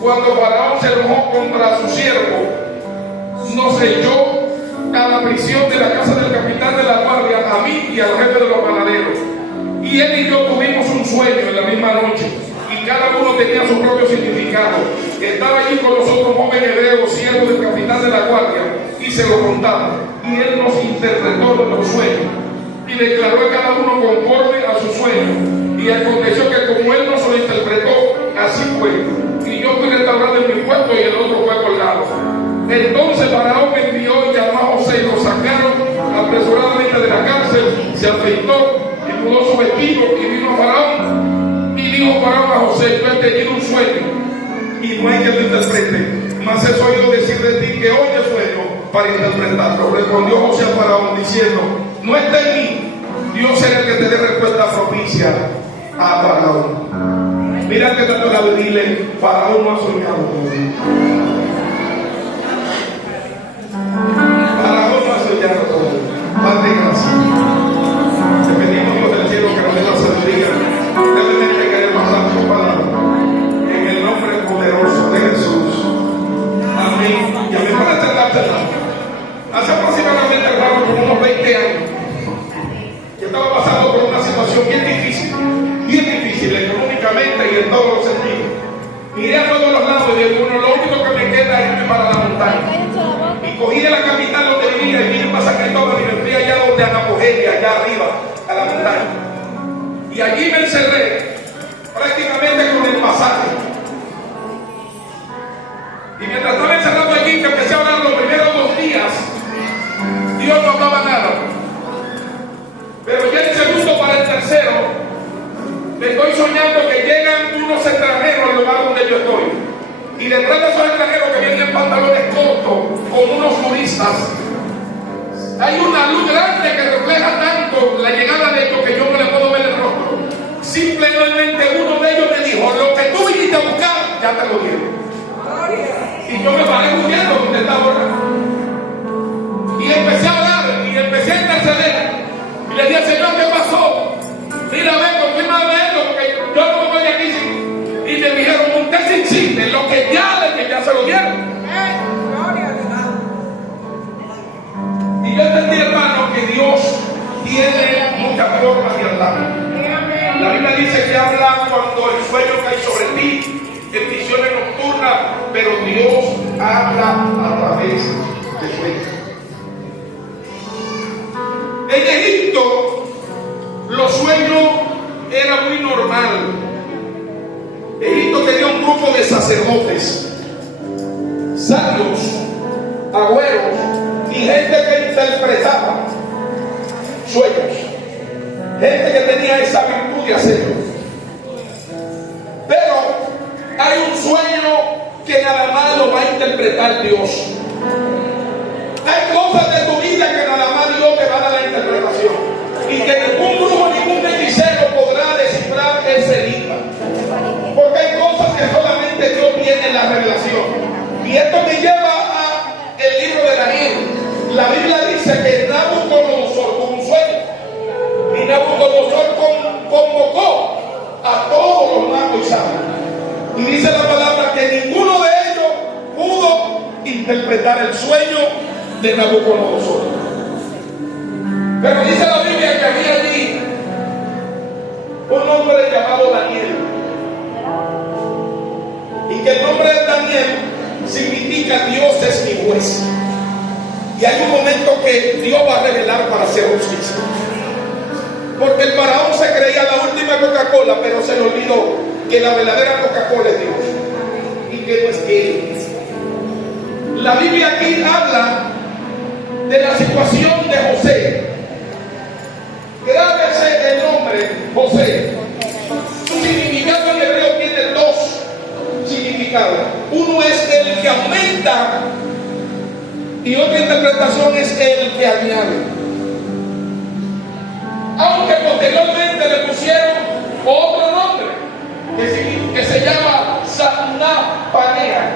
cuando Faraón se enojó contra su siervo, nos echó a la prisión de la casa del capitán de la guardia, a mí y al jefe de los ganaderos. Y él y yo tuvimos un sueño en la misma noche, y cada uno tenía su propio significado. Estaba allí con nosotros un joven hebreo, siervo del capitán de la guardia, y se lo contaba. Y él nos interpretó los sueños y declaró a cada uno conforme a su sueño. Y aconteció que como él nos lo interpretó, así fue. Y yo fui restaurado en mi puesto y el otro fue colgado. Entonces Faraón me envió y llamó a José y lo sacaron apresuradamente de la cárcel. Se afeitó y mudó su vestido y vino a Faraón. Y dijo Faraón a José: yo he tenido un sueño y no hay que lo interprete, mas he oído decir de ti que oye sueño para interpretarlo. Respondió José a Faraón diciendo: no está en mí, Dios será el que te dé respuesta propicia a Faraón. Mira que tanto la dile: Faraón no ha soñado conmigo. Faraón no ha soñado conmigo. Padre, gracias. Te pedimos, Dios del cielo, que nos dé la sabiduría. Realmente queremos dar tu palabra en el nombre poderoso de Jesús. Amén. Y a mí para cerrar. Hace aproximadamente, hermano, por unos 20 años, yo estaba pasando por una situación bien difícil económicamente y en todos los sentidos. Miré a todos los lados y digo: lo único que me queda es irme para la montaña. Y cogí de la capital donde vivía y vine para San Cristóbal y me fui allá donde Anapogelia, allá arriba, a la montaña. Y allí me encerré prácticamente con el pasaje. Y mientras estaba encerrado allí, que empecé a orar los primeros 2 días, Dios no hablaba nada. Pero ya el segundo para el tercero, me estoy soñando que llegan unos extranjeros al lugar donde yo estoy. Y detrás de esos extranjeros que vienen en pantalones cortos, con unos turistas, hay una luz grande que refleja tanto la llegada de ellos que yo no le puedo ver el rostro. Simplemente uno de ellos me dijo: lo que tú viniste a buscar, ya te lo dieron. Y yo me paré muriendo donde estaba orando. Y empecé a orar y empecé a interceder. Y le dije: Señor, ¿qué pasó? Mira, ven, confírmame esto, porque yo no me voy de aquí sin. Y me dijeron: usted se insiste, lo que ya se lo dieron. Y yo entendí, hermano, que Dios tiene muchas formas de hablar. La Biblia dice que habla cuando el sueño cae sobre ti, en visiones nocturnas, pero Dios habla a través de sueños. En Egipto, los sueños eran muy normal. Egipto tenía un grupo de sacerdotes, sabios, agüeros y gente que interpretaba sueños, gente que tenía esa virtud de hacerlo. Pero hay un sueño que nada más lo va a interpretar Dios. Hay cosas de tu vida que nada más Dios te va a dar la interpretación, y que ningún brujo, ningún hechicero podrá descifrar ese enigma, porque hay cosas que solamente Dios tiene en la revelación. Y esto me lleva al libro de Daniel. La Biblia dice que Nabucodonosor tuvo un sueño, y Nabucodonosor convocó a todos los magos y sabios, y dice la palabra que ninguno de ellos pudo interpretar el sueño de Nabucodonosor. Pero dice la Biblia que había allí un hombre llamado Daniel, y que el nombre de Daniel significa Dios es mi juez. Y hay un momento que Dios va a revelar para hacer justicia, porque el faraón se creía la última Coca-Cola, pero se le olvidó que la verdadera Coca-Cola es Dios y que no es él. La Biblia aquí habla de la situación de José. Grábese el nombre José. Su significado en hebreo tiene 2 significados. Uno es el que aumenta y otra interpretación es el que añade. Aunque posteriormente le pusieron otro nombre que se llama Satnapanea,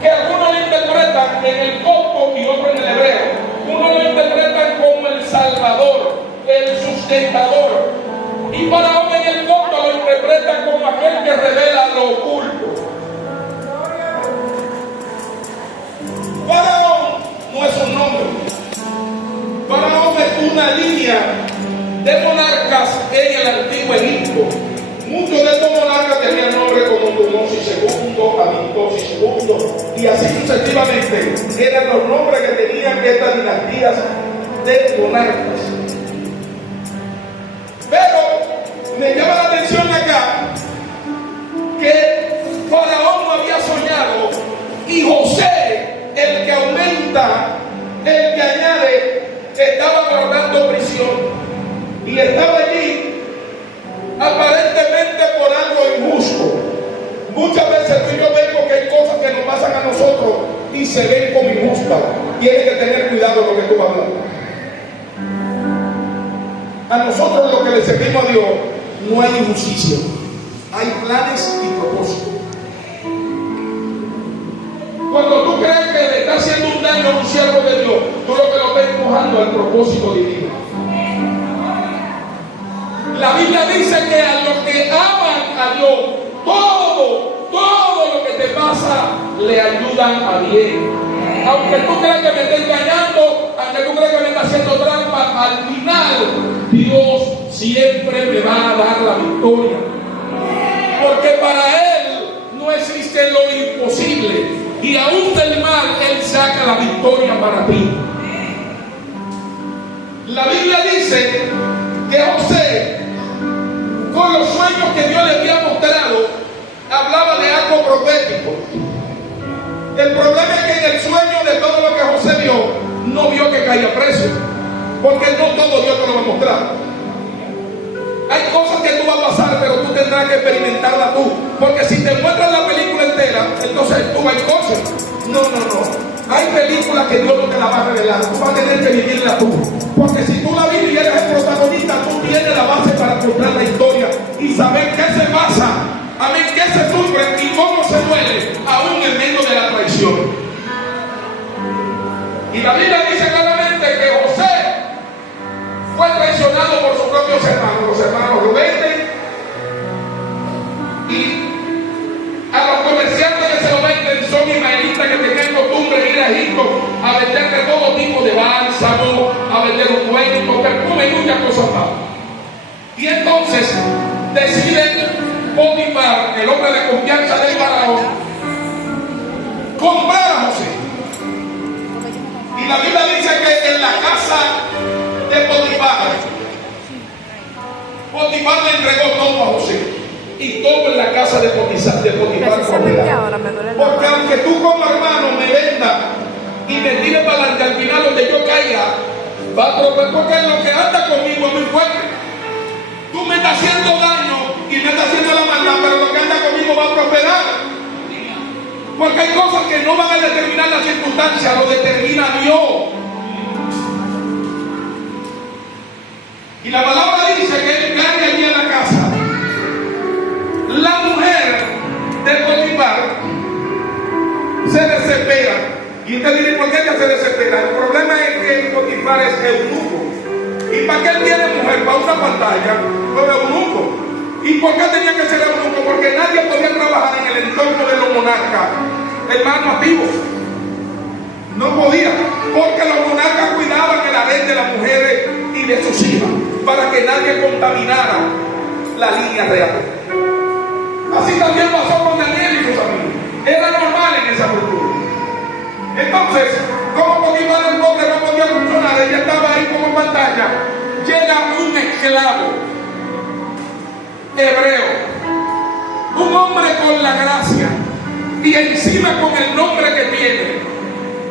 que algunos lo interpretan en el copto y otros en el hebreo. Uno lo interpretan como el Salvador, el sustentador, y Faraón en el copto lo interpretan como aquel que revela lo oculto. de monarcas en el antiguo Egipto. Muchos de estos monarcas tenían nombres como Tumosis II, Amintosis II, y así sucesivamente. Eran los nombres que tenían estas dinastías de monarcas. Pero me llama la atención acá que Faraón no había soñado, y José, el que aumenta, el que añade, estaba guardando prisión y estaba allí aparentemente por algo injusto. Muchas veces tú y yo vemos que hay cosas que nos pasan a nosotros y se ven como injustas. Tienes que tener cuidado con lo que tú vas a hablar. A nosotros, los que le servimos a Dios, no hay injusticia, hay planes y propósitos. Cuando tú crees que le está haciendo un daño a un siervo de Dios, tú lo que lo estás empujando al propósito divino. La Biblia dice que a los que aman a Dios, todo lo que te pasa le ayudan a bien. Aunque tú creas que me está engañando, aunque tú creas que me está haciendo trampa, al final Dios siempre me va a dar la victoria. Porque para Él no existe lo imposible. Y aún del mal, Él saca la victoria para ti. La Biblia dice que José, con los sueños que Dios le había mostrado, hablaba de algo profético. El problema es que en el sueño de todo lo que José vio, no vio que caía preso, porque no todo Dios te lo va a mostrar. Hay cosas que tú vas a pasar, pero tú tendrás que experimentarlas tú, porque si te muestran la película entera, entonces tú hay cosas. No. Hay películas que Dios no te la va a revelar, tú vas a tener que vivirla tú, porque si tú la vives y eres el protagonista, tú tienes la base para contar la historia y saber qué se pasa, amén, qué se sufre y cómo se muere, aún en medio de la traición. Y la Biblia dice claramente que José fue traicionado por sus propios hermanos, los hermanos Rubén, y a los comerciantes que se lo venden son ismaelitas que tenían costumbre de ir a Egipto a vender de todo tipo de bálsamo, a vender ungüentos, perfume y muchas cosas más. Y entonces deciden Potifar, el hombre de confianza del faraón, comprar a José. Y la Biblia dice que en la casa de Potifar le entregó todo a José. Y todo en la casa de Potifar. Porque aunque tú como hermano me vendas y me tires para adelante, al final donde yo caiga va a tropezar, porque lo que anda conmigo es muy fuerte. Tú me estás haciendo daño y me estás haciendo la maldad, pero lo que anda conmigo va a prosperar. Porque hay cosas que no van a determinar las circunstancias, lo determina Dios. Y la palabra dice que él cae allí en la casa. La mujer de Potifar se desespera. Y usted dirá, ¿por qué ella se desespera? El problema es que Potifar es eunuco. ¿Y para qué él tiene mujer? Para una pantalla, pero eunuco. ¿Y por qué tenía que ser eunuco? Porque nadie podía trabajar en el entorno de los monarcas, hermanos activos. No podía, porque los monarcas cuidaban el harén de las mujeres y de sus hijas, para que nadie contaminara la línea real. Así también pasó con Daniel y sus amigos. Era normal en esa cultura. Entonces, como Potifar el pobre no podía funcionar, ella estaba ahí como en pantalla. Llega un esclavo hebreo, un hombre con la gracia y encima con el nombre que tiene,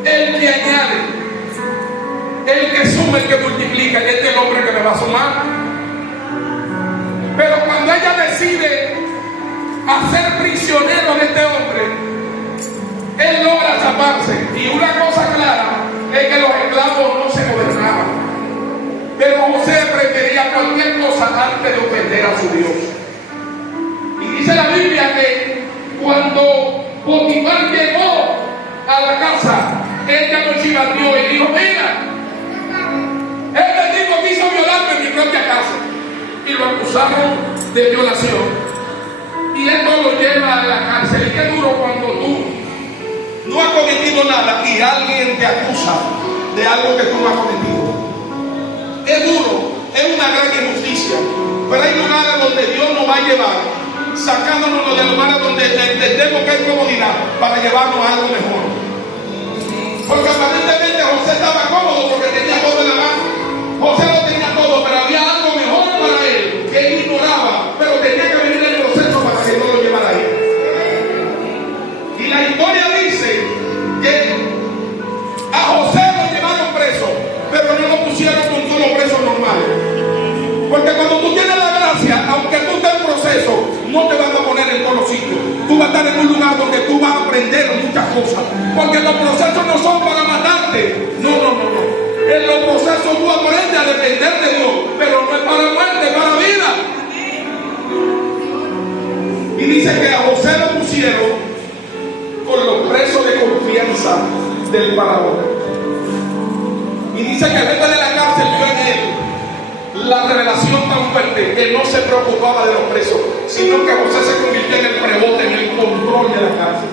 el que añade, el que suma, el que multiplica. Y este es el hombre que me va a sumar. Pero cuando ella decide hacer prisionero de este hombre, él logra zafarse. Y una cosa clara es que los esclavos no se gobernaban. Pero José prefería cualquier cosa antes de ofender a su Dios. Y dice la Biblia que cuando Potifar llegó a la casa, ella lo chivateó y dijo: mira, este tipo quiso violarme en mi propia casa. Y lo acusaron de violación. Y esto lo lleva a la cárcel. Y qué duro cuando tú no has cometido nada y alguien te acusa de algo que tú no has cometido. Es duro es una gran injusticia. Pero hay lugares donde Dios nos va a llevar, sacándonos de lugares donde entendemos que hay comodidad para llevarnos a algo mejor. Porque aparentemente José estaba cómodo porque tenía todo en la mano. José lo tenía todo, pero había algo mejor para él que él ignoraba, pero tenía que venir el proceso para que no lo llevara ahí. Y la historia dice que a José lo llevaron preso, pero no lo pusieron con todos los presos normales. Porque cuando tú tienes la gracia, aunque tú estés en proceso, no te van a poner en todos los sitios. Tú vas a estar en un lugar donde tú vas a aprender muchas cosas. Porque los procesos no son para matarte. No. En los procesos tú aprendes a depender de Dios, pero no es para muerte, es para vida. Y dice que a José lo pusieron con los presos de confianza del faraón. Y dice que el jefe de la cárcel vio en él la revelación tan fuerte que no se preocupaba de los presos, sino que José se convirtió en el prebote, en el control de la cárcel.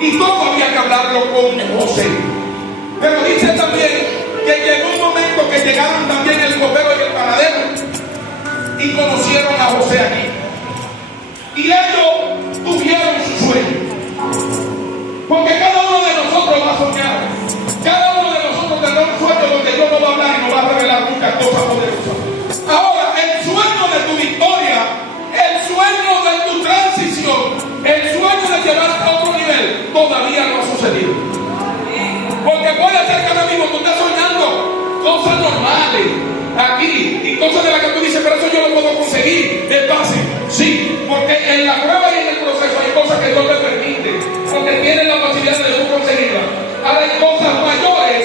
Y todo había que hablarlo con José. Pero dice también que llegó un momento que llegaron también el copero y el panadero y conocieron a José aquí. Y ellos tuvieron su sueño. Porque cada uno de nosotros va a soñar. Cada uno de nosotros tendrá un sueño donde Dios nos va a hablar y nos va a revelar muchas cosas poderosas. Ahora, el sueño de tu victoria, el sueño de tu transición, el sueño de llevarte a otro nivel, todavía no ha sucedido. Porque puede ser que ahora mismo tú estés soñando cosas normales aquí y cosas de las que tú dices, pero eso yo lo puedo conseguir, es fácil. Sí, porque en la prueba y en el proceso hay cosas que Dios te permite, porque tienes la posibilidad de tú conseguirlas. Ahora hay cosas mayores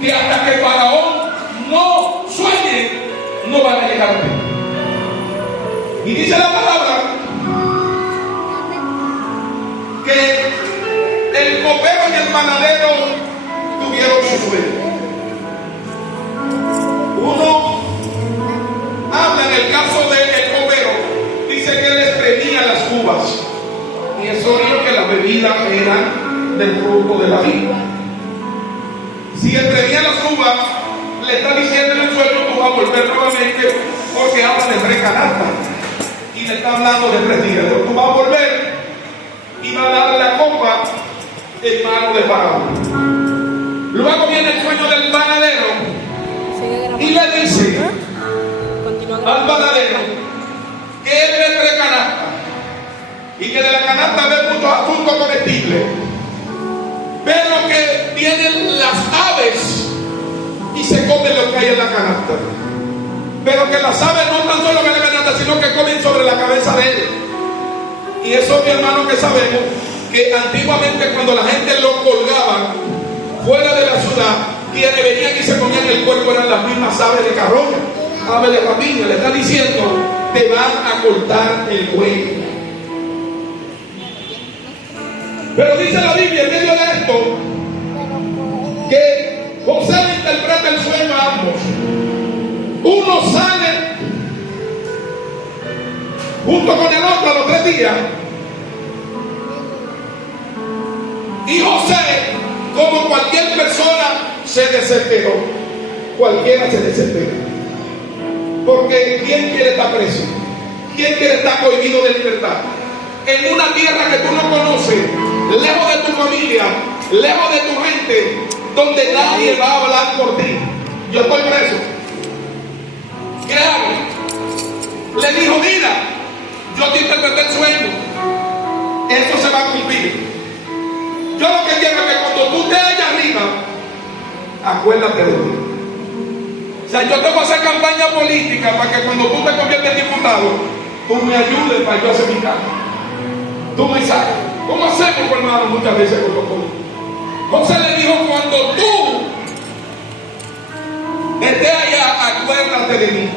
que hasta que Faraón no sueñe, no van a llegar a ti. Y dice la palabra que el copero y el panadero tuvieron su sueño. Uno habla en el caso del copero, dice que él espremía las uvas, y eso dijo que las bebidas eran del fruto de la vida. Si espremía las uvas, le está diciendo en el sueño, tú vas a volver nuevamente, porque habla de recanata y le está hablando de 3 días. Tú vas a volver y va a dar la copa en mano de Faraón. Luego viene el sueño del panadero y le dice al panadero que él le 3 canastas y que de la canasta ve muchos asuntos comestibles, pero que vienen las aves y se comen lo que hay en la canasta, pero que las aves no tan solo ven la canasta, sino que comen sobre la cabeza de él. Y eso, mi hermano, que sabemos que antiguamente cuando la gente lo colgaba fuera de la ciudad, quienes venían y se ponían el cuerpo eran las mismas aves de carroña, aves de rapiña. Le está diciendo, te van a cortar el cuello. Pero dice la Biblia en medio de esto que José le interpreta el sueño a ambos. Uno sale junto con el otro a los 3 días. Y José, como cualquier persona, se desesperó. Cualquiera se desespera. Porque ¿quién quiere estar preso? ¿Quién quiere estar cohibido de libertad? En una tierra que tú no conoces, lejos de tu familia, lejos de tu gente, donde nadie va a hablar por ti. Yo estoy preso. ¿Qué hago? Le dijo, mira, yo te interpreté el sueño. Esto se va a cumplir. Yo lo que quiero es que cuando tú estés allá arriba, acuérdate de mí. O sea, yo te voy a hacer campaña política para que cuando tú te conviertas en diputado, tú me ayudes para yo hacer mi campaña. Tú me sacas. ¿Cómo hacemos, hermano, muchas veces con los políticos? José le dijo, cuando tú estés allá, acuérdate de mí.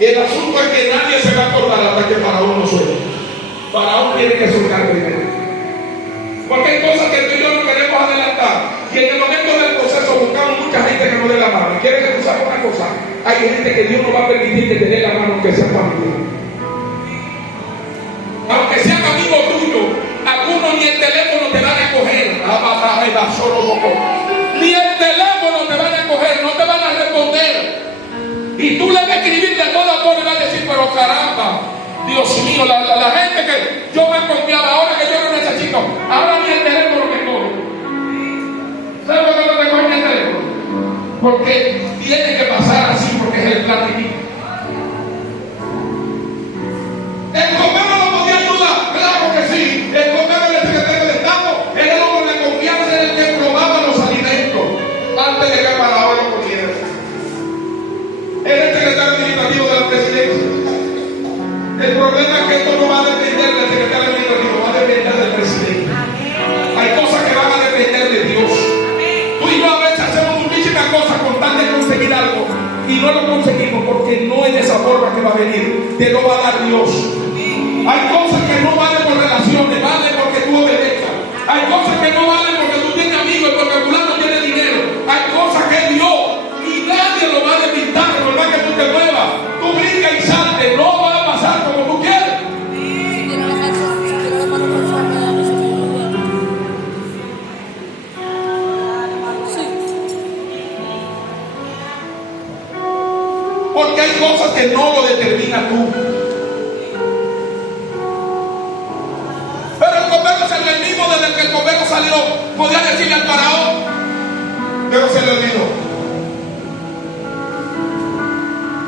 El asunto es que nadie se va a acordar hasta que Faraón no sueñe. Faraón tiene que soltar primero. Porque hay cosas que tú y yo no queremos adelantar. Y en el momento del proceso buscamos mucha gente que nos dé la mano. ¿Quieren que tú sepas una cosa? Hay gente que Dios no va a permitir que te dé la mano, aunque sea familia. Aunque sean amigos tuyos, algunos ni el teléfono te van a coger. Ni el teléfono te van a coger, no te van a responder Y tú le vas a escribir de todas formas y vas a decir, pero caramba, Dios mío, la gente que yo me confiaba, ahora que yo no necesito, ahora ni el teléfono me coge. ¿Sabes por qué no te coge ni el teléfono? Porque tiene que pasar así, porque es el plan divino. El gobierno no podía ayudar, claro que sí. El gobierno del secretario de Estado era el hombre de confianza, en el que probaba los alimentos antes de que Faraón lo comiera. Era el secretario administrativo de la presidencia. El problema es que esto no va a depender del secretario administrativo, va a depender del presidente. Hay cosas que van a depender de Dios. Tú y yo a veces hacemos muchísimas cosas con tal de conseguir algo y no lo conseguimos porque no es de esa forma que va a venir, te lo va a dar Dios. Hay cosas que no valen por relaciones, valen porque tú obedezcas. Hay cosas que no valen porque tú tienes amigos y porque fulano tiene dinero. Hay cosas que Dios y nadie lo va a despistar, por más que tú te muevas, tú brincas y saltes, no va a pasar como tú quieres. Porque hay cosas que no lo determinas tú. Pero el gobierno se le mismo desde que el gobierno salió. Podía decirle al faraón, pero se le olvidó.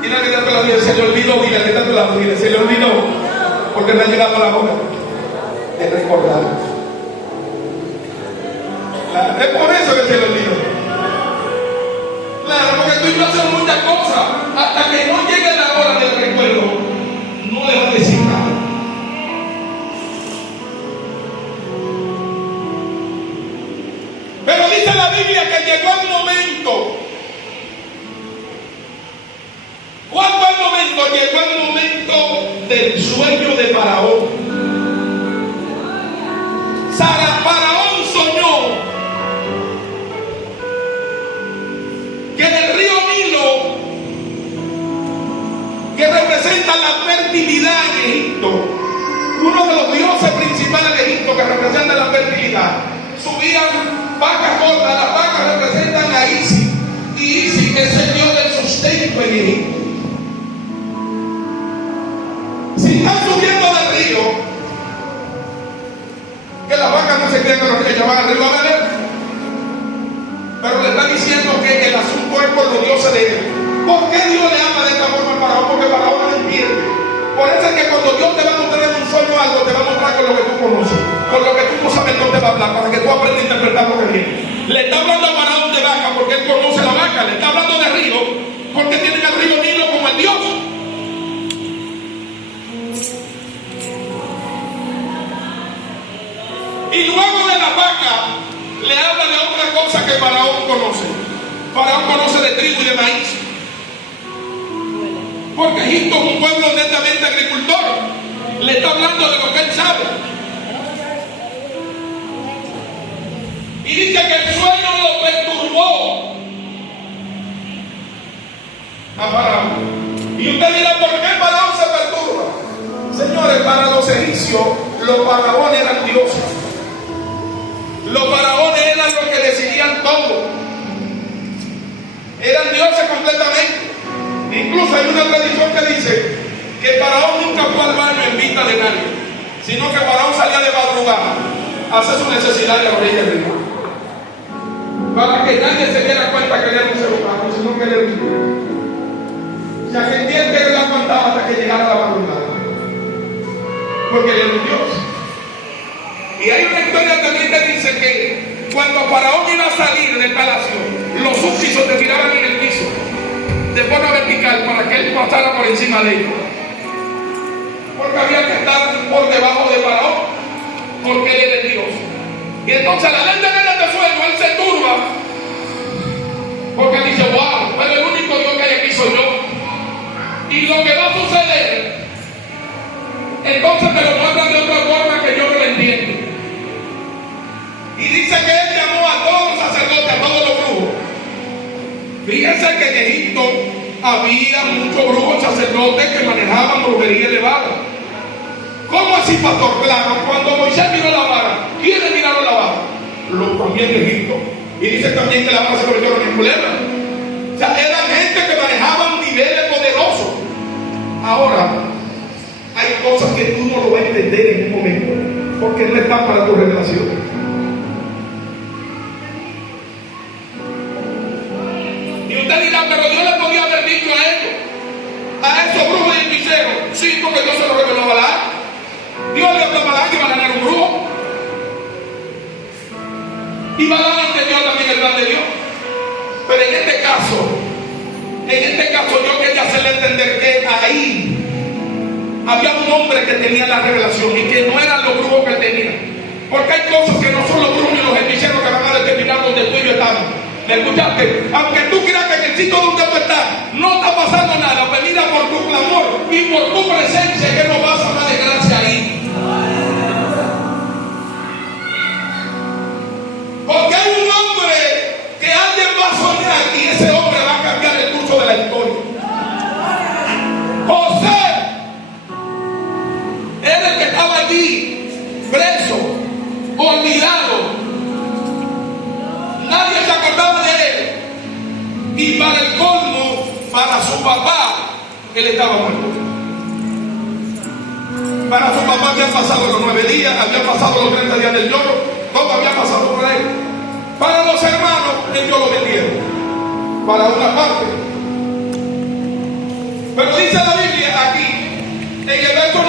Y nadie te lo dice, se le olvidó, dile, que te lo dile, se le olvidó. Porque no ha llegado la hora de recordar. Es por eso que se le olvidó. Claro, porque tú y yo hacemos muchas cosas. Hasta que no llegue la hora del recuerdo, no le va a decir nada. Pero dice la Biblia que llegó el momento. ¿Cuál fue el momento? Llegó el momento del sueño de Faraón. Faraón soñó que en el río Nilo, que representa la fertilidad en Egipto, uno de los dioses principales de Egipto que representa la fertilidad, subían vacas gordas. Las vacas representan a Isis, y Isis es el dios del sustento en Egipto. Si están subiendo del río, que las vacas no se creen que los ríos van al río a beber, pero le está diciendo que el asunto es por los dioses de él. ¿Por qué Dios le habla de esta forma al faraón? Porque el faraón no entiende. Por eso es que cuando Dios te va a mostrar en un sueño algo, te va a mostrar con lo que tú conoces. Con lo que tú no sabes, no te va a hablar, para que tú aprendas a interpretar lo que viene. Le está hablando al faraón de vaca porque él conoce la vaca. Le está hablando de río porque tienen al río Nilo como el Dios. Y luego de la vaca le habla de otra cosa que Faraón conoce. Faraón conoce de trigo y de maíz. Porque Egipto es un pueblo netamente agricultor. Le está hablando de lo que él sabe. Y dice que el sueño lo perturbó a Faraón. Y usted dirá, ¿por qué Faraón se perturba? Señores, para los egipcios, los faraones eran dioses. Los faraones eran los que decidían todo. Eran dioses completamente. Incluso hay una tradición que dice que el faraón nunca fue al baño en vista de nadie, sino que el faraón salía de madrugada a hacer su necesidad de la orilla del mar, para que nadie se diera cuenta que él era un ser humano, sino que él era un Dios. O sea, que entiende que él aguantaba hasta que llegara la madrugada, porque él era un Dios. Y hay una historia también que dice que cuando Faraón iba a salir del palacio, los súbditos se tiraban en el piso de forma vertical para que él pasara por encima de ellos, porque había que estar por debajo de Faraón, porque él era el Dios. Y entonces la ley de este sueño, él se turba porque dice, wow, pero el único Dios que hay aquí soy yo, y lo que va a suceder entonces me lo muestran de otra forma que yo no lo entiendo. Y dice que él llamó a todos los sacerdotes, a todos los brujos. Fíjense que en Egipto había muchos brujos sacerdotes que manejaban brujería elevada. ¿Cómo así, pastor? Claro, cuando Moisés miró la vara, ¿quiénes miraron la vara? Los también de Egipto. Y dice también que la vara se convirtió en culebra. O sea, eran gente que manejaban niveles Ahora, hay cosas que tú no lo vas a entender en un momento, porque no están para tu revelación. Y usted dirá, pero Dios le podía haber dicho a esos brujos y hechiceros. Sí, porque Dios se lo reveló a Balaam. Dios le habló a Balaam que Balaam era un brujo. Y Balaam entendió también el plan de Dios. Pero en este caso yo quería hacerle entender que ahí había un hombre que tenía la revelación y que no eran los brujos que él tenía. Porque hay cosas que no son los brujos ni los hechiceros que van a determinar donde tú y yo estamos. ¿Me escuchaste? Aunque tú creas que en el sitio donde tú estás no está pasando nada, pues mira por tu clamor y por tu presencia que no vas a dar de gracia ahí. Porque hay un hombre que alguien va a soñar y ese hombre va a cambiar el curso de la historia. José era el que estaba allí, preso, olvidado. Nadie se acordaba de él. Y para el colmo, para su papá, él estaba muerto. Para su papá habían pasado los 9 días, habían pasado los 30 días del lloro, todo había pasado por él. Para los hermanos, ellos lo vendieron para una parte. Pero dice la Biblia aquí, en el verso 9,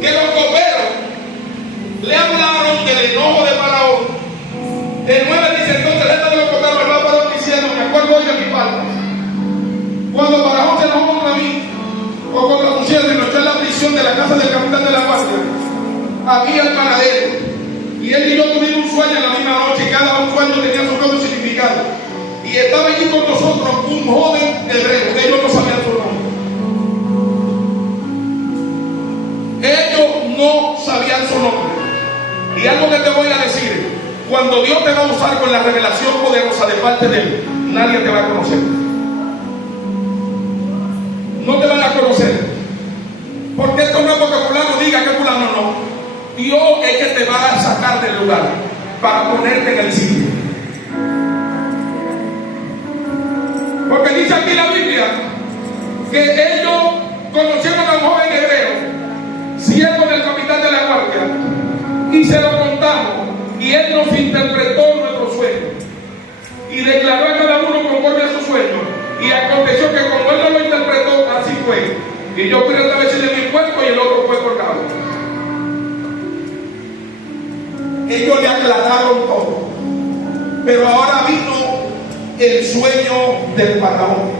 que los coperos le hablaron del enojo de Faraón. El 9 dice, entonces el de los coperos me va a Faraón diciendo, me acuerdo hoy de mi falta. Cuando Faraón se enojó contra mí, o contra tu siervo y nos echó en la prisión de la casa del capitán de la guardia, había el panadero. Y él y yo tuvimos un sueño en la misma noche, y cada un sueño tenía su propio significado. Y estaba allí con nosotros un joven hebreo, que ellos no sabían su nombre. Ellos no sabían su nombre. Y algo que te voy a decir, cuando Dios te va a usar con la revelación poderosa de parte de Él, nadie te va a conocer. No te van a conocer. Porque esto no es porque fulano diga que fulano no. Dios es que te va a sacar del lugar para ponerte en el sitio. Porque dice aquí la Biblia que ellos conocieron a un joven hebreo, siervo del capitán de la guardia, y se lo contamos, y él nos interpretó nuestro sueño y declaró a cada uno conforme a su sueño. Y aconteció que como él no lo interpretó, así fue. Y yo fui a través de mi cuerpo y el otro fue colgado. Ellos le aclararon todo. Pero ahora vino el sueño del faraón.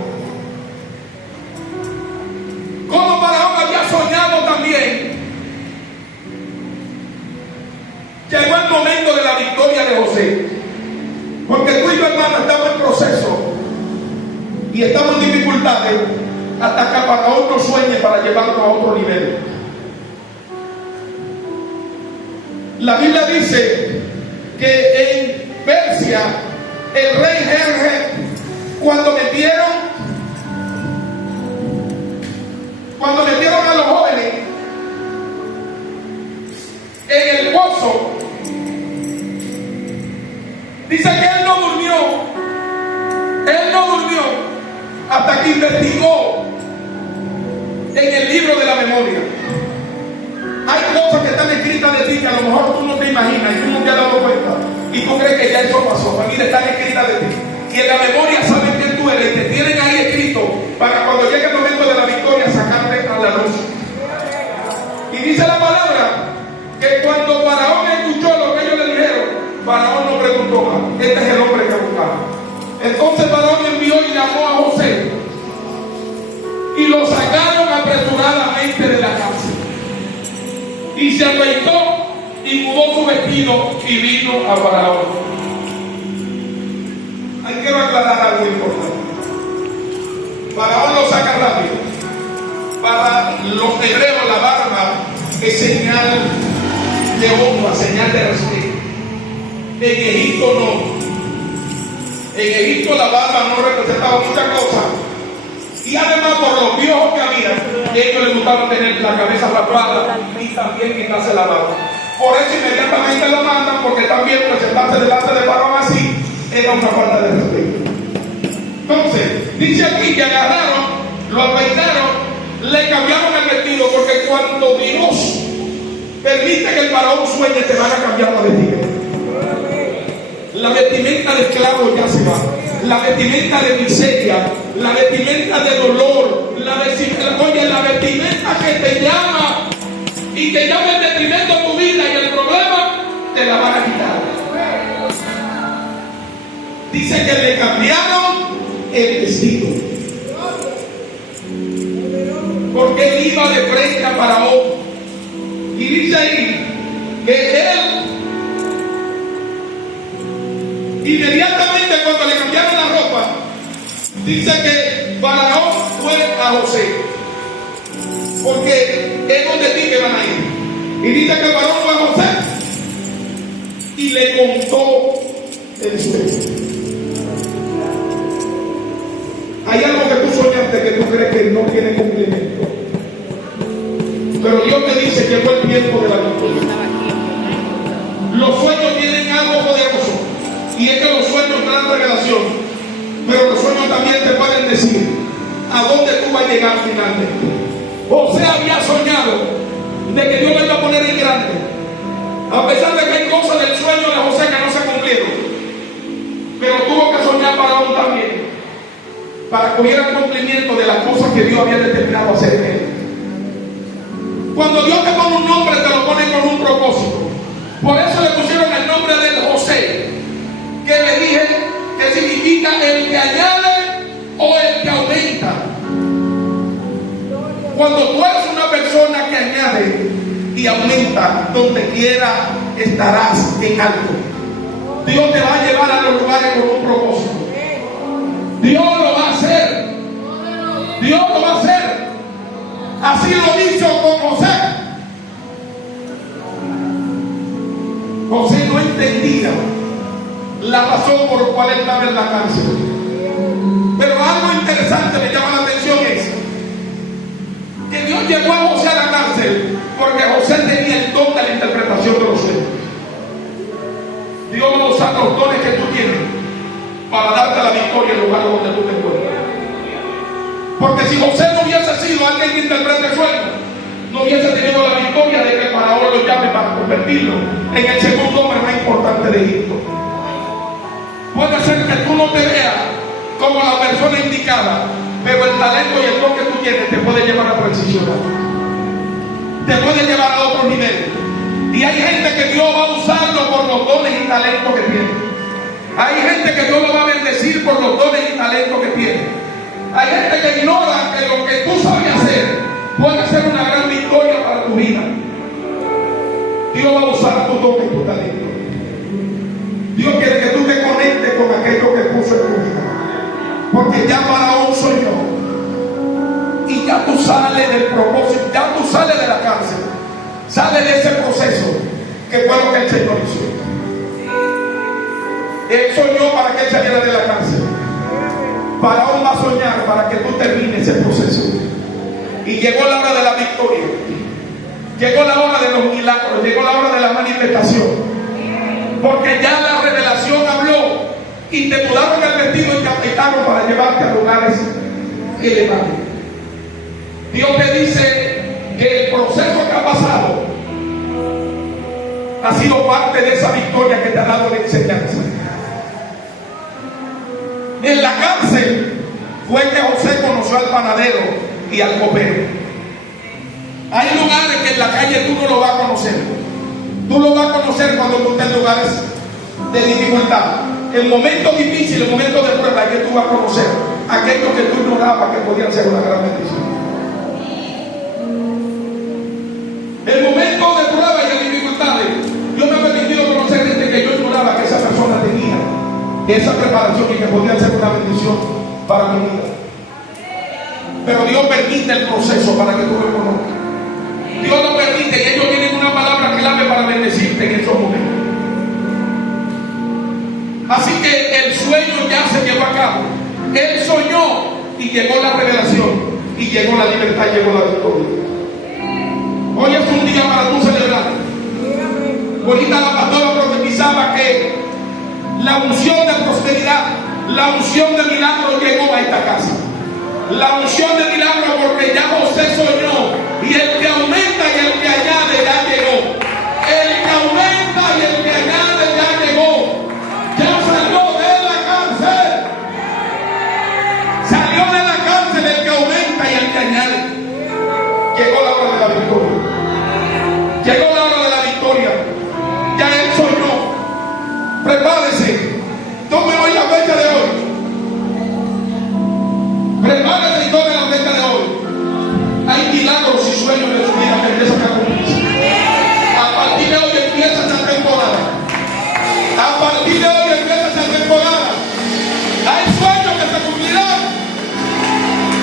Como faraón había soñado también, llegó el momento de la victoria de José. Porque tú y yo, hermano, estamos en proceso y estamos en dificultades hasta que faraón nos sueñe para llevarnos a otro nivel. La Biblia dice que en Persia el rey Jerjes, cuando metieron a los jóvenes en el pozo, dice que él no durmió hasta que investigó en el libro de la memoria. Hay cosas que están escritas de ti que a lo mejor tú no te imaginas y tú no te has dado cuenta y tú crees que ya eso pasó. Pues mira, están escritas de ti. Y en la memoria saben que tú eres y te tienen ahí escrito para cuando llegue el momento de la victoria sacarte a la luz. Y dice la palabra que cuando Faraón escuchó lo que ellos le dijeron, Faraón no preguntó más. Este es el hombre que buscaba. Entonces Faraón envió y llamó a José y lo sacaron apresuradamente de la cárcel. Y se afeitó y mudó su vestido y vino a Faraón. Ahí quiero aclarar algo importante. Faraón lo saca rápido. Para los hebreos la barba es señal de honra, señal de respeto. En Egipto no. En Egipto la barba no representaba muchas cosas. Y además por los viejos que había, ellos les gustaba tener la cabeza rapada y también quitarse la barba. Por eso inmediatamente lo mandan, porque también presentarse delante de Faraón así era una falta de respeto. Entonces, dice aquí que agarraron, lo afeitaron Le cambiaron el vestido, porque cuando Dios permite que el faraón sueñe, te van a cambiar la vestimenta. La vestimenta de esclavo ya se va. La vestimenta de miseria, la vestimenta de dolor, la vestimenta que te llama y te llama en detrimento a tu vida y el problema, te la van a quitar. Dice que le cambiaron el vestido, porque él iba de frente a Faraón. Y dice ahí que él, inmediatamente cuando le cambiaron la ropa, dice que Faraón fue a José, porque es donde ti que van a ir. Y dice que Faraón fue a José y le contó el sueño. Hay algo que tú soñaste que tú crees que no tiene cumplimiento, pero Dios te dice que fue el tiempo de la victoria. Los sueños tienen algo poderoso, y es que los sueños traen revelación, pero los sueños también te pueden decir a dónde tú vas a llegar finalmente. José había soñado de que Dios le iba a poner en grande, a pesar de que hay cosas del sueño de José que no se cumplieron, pero tuvo que soñar Faraón también, para que hubiera cumplimiento de las cosas que Dios había determinado hacer en él. Cuando Dios te pone un nombre, te lo pone con un propósito. Por eso le pusieron el nombre de José, que le dije que significa el que añade o el que aumenta. Cuando tú eres una persona que añade y aumenta, donde quiera estarás en alto. Dios te va a llevar a los lugares con un propósito. Dios lo va a hacer. Dios lo va a hacer. Así lo hizo con José. José no entendía la razón por la cual él estaba en la cárcel. Pero algo interesante me llama la atención es que Dios llevó a José a la cárcel porque José tenía el don de la interpretación de los sueños. Dios va a usar los dones que tú tienes para darte la victoria en el lugar donde tú te encuentras. Porque si José no hubiese sido alguien que interprete sueños, no hubiese tenido la victoria de que el faraón lo llame para convertirlo en el segundo hombre más importante de Egipto. Puede ser que tú no te veas como la persona indicada, pero el talento y el don que tú tienes te puede llevar a transicionar, te puede llevar a otro nivel. Y hay gente que Dios va a usarlo por los dones y talentos que tiene. Hay gente que Dios lo va a bendecir por los dones y talentos que tiene. Hay gente que ignora que lo que tú sabes hacer puede ser una gran victoria para tu vida. Dios va a usar tu don y tu talento. Dios quiere que tú te conectes con aquello que puso en tu vida, porque ya Faraón soñó y ya tú sales del propósito, ya tú sales de la cárcel, sales de ese proceso que fue lo que el Señor hizo. Él soñó para que él saliera de la cárcel. Faraón va a soñar para que tú termines ese proceso. Y llegó la hora de la victoria, llegó la hora de los milagros, llegó la hora de la manifestación, porque ya la revelación habló y te mudaron el vestido y te apretaron para llevarte a lugares elevados. Dios te dice que el proceso que ha pasado ha sido parte de esa victoria que te ha dado la enseñanza. En la cárcel fue que José conoció al panadero y al copero. Hay lugares que en la calle tú no lo vas a conocer. Tú lo vas a conocer cuando tú estés en lugares de dificultad. En momentos difíciles, en momentos de prueba, que tú vas a conocer aquellos que tú ignorabas que podían ser una gran bendición. En momentos de prueba y de dificultades, Dios me ha permitido conocer gente que yo ignoraba que esa persona tenía esa preparación y que podía ser una bendición para mi vida. Pero Dios permite el proceso para que tú lo conozcas. Dios lo permite y ellos tienen una palabra clave para bendecirte en esos momentos. Así que el sueño ya se llevó a cabo. Él soñó y llegó la revelación, y llegó la libertad, y llegó la victoria. Hoy es un día para tú celebrar. Ahorita la pastora profetizaba que la unción de prosperidad, la unción de milagro llegó a esta casa. La unción de milagro, porque ya José soñó. Y el que aumenta y el que añade ya llegó. El que aumenta y el que añade ya llegó. Ya salió de la cárcel. Salió de la cárcel el que aumenta y el que añade. Llegó la hora de la victoria. Llegó la hora de la victoria. Ya él soñó. Prepárese. Tome hoy la fecha de hoy. Prepárese y tome la fecha de hoy. Hay milagros y sueños de su vida que empiezan a cumplirse. A partir de hoy empieza esta temporada. A partir de hoy empieza esta temporada. Hay sueños que se cumplirán.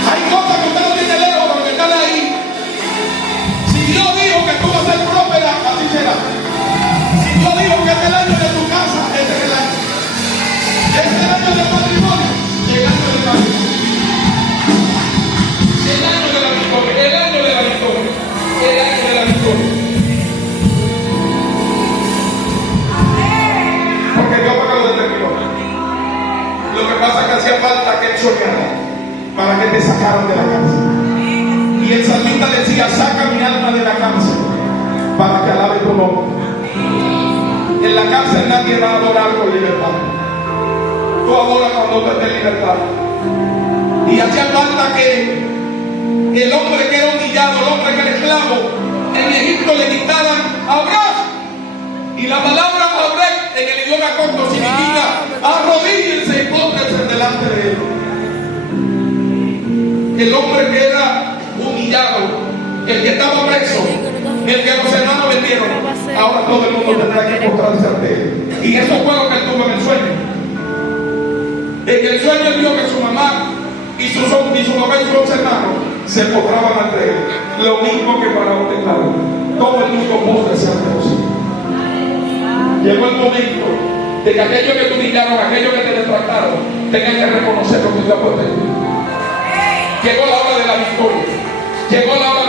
Hay cosas que usted no tiene lejos, pero que están ahí. Si Dios dijo que tú vas a ser próspera, así será. Si Dios dijo que es el año de tu casa, ese es el año. Es el año del matrimonio, el año de la victoria. El año de la victoria, el año de la victoria, el año de la victoria. Porque Dios para que lo determinó. Lo que pasa es que hacía falta que él soñara para que te sacaran de la cárcel. Y el salmista decía: saca mi alma de la cárcel para que alabe tu nombre. En la cárcel nadie va a adorar con libertad. Tú adoras cuando tú estés en libertad. Y hacía falta que el hombre que era humillado, el hombre que era esclavo, en Egipto le gritaban abrazo. Y la palabra abrek en el idioma corto significa arrodíllense y pónganse delante de él. El hombre que era humillado, el que estaba preso, el que los hermanos vendieron, ahora todo el mundo tendrá que postrarse ante él. Y eso fue lo que él tuvo en el sueño. En el sueño él vio que su mamá y su papá y sus hermanos se postraban ante él. Lo mismo que para un teclado. Todo el mundo postra ante Dios. Llegó el momento de que aquellos que te humillaron, aquellos que te detractaron, tengan que reconocer lo que Dios ha puesto en ti. Llegó la hora de la victoria. Llegó la hora